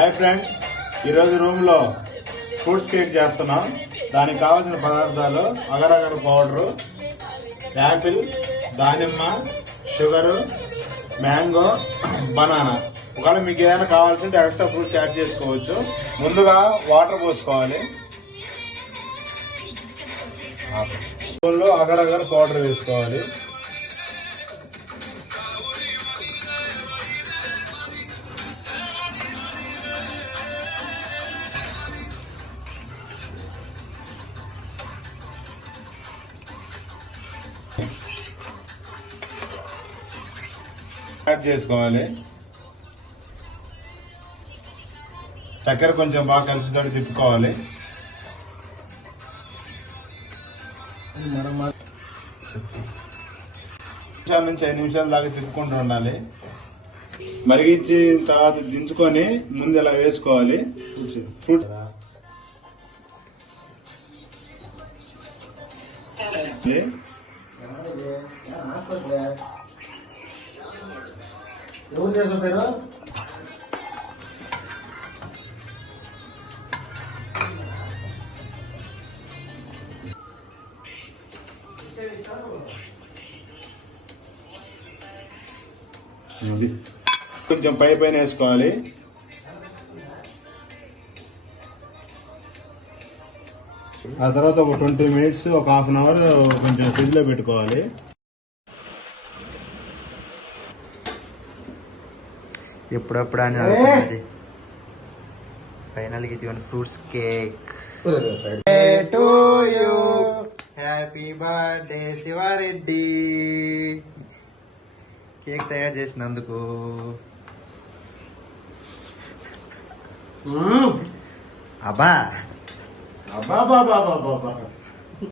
Hi friends, ఈరోజు room లో fruits cake చేస్తున్నాం. దానికి కావాల్సిన పదార్థాలు అగర్ అగర్ పౌడరు, యాపిల్, దానిమ్మ, షుగరు, మ్యాంగో, బనానా. ఒకవేళ మీకు ఏదైనా కావాల్సింటే ఎక్స్ట్రా ఫ్రూట్స్ యాడ్ చేసుకోవచ్చు. ముందుగా వాటర్ పోసుకోవాలి. అగర్ అగర్ పౌడర్ వేసుకోవాలి. యాడ్ చేసుకోవాలి. చక్కెర కొంచెం బాగా కలిసితోటి తిప్పుకోవాలి. నిమిషాల నుంచి 5 నిమిషాల దాకా తిప్పుకుంటూ ఉండాలి. మరిగించిన తర్వాత దించుకొని ముందు ఇలా వేసుకోవాలి. ఫ్రూట్ ఎవరు చేసిన పేరు కొంచెం పై పైన వేసుకోవాలి. ఆ తర్వాత ఒక 20 మినిట్స్, ఒక హాఫ్ అన్ అవర్ కొంచెం ఫ్రిడ్జ్ లో పెట్టుకోవాలి. ఎప్పుడప్పుడు అని ఫైనల్ గా ఇది fruits cake. Happy birthday Shivareddy. Cake తయారు చేసినందుకు అబ్బా అబ్బా బాబా బాబా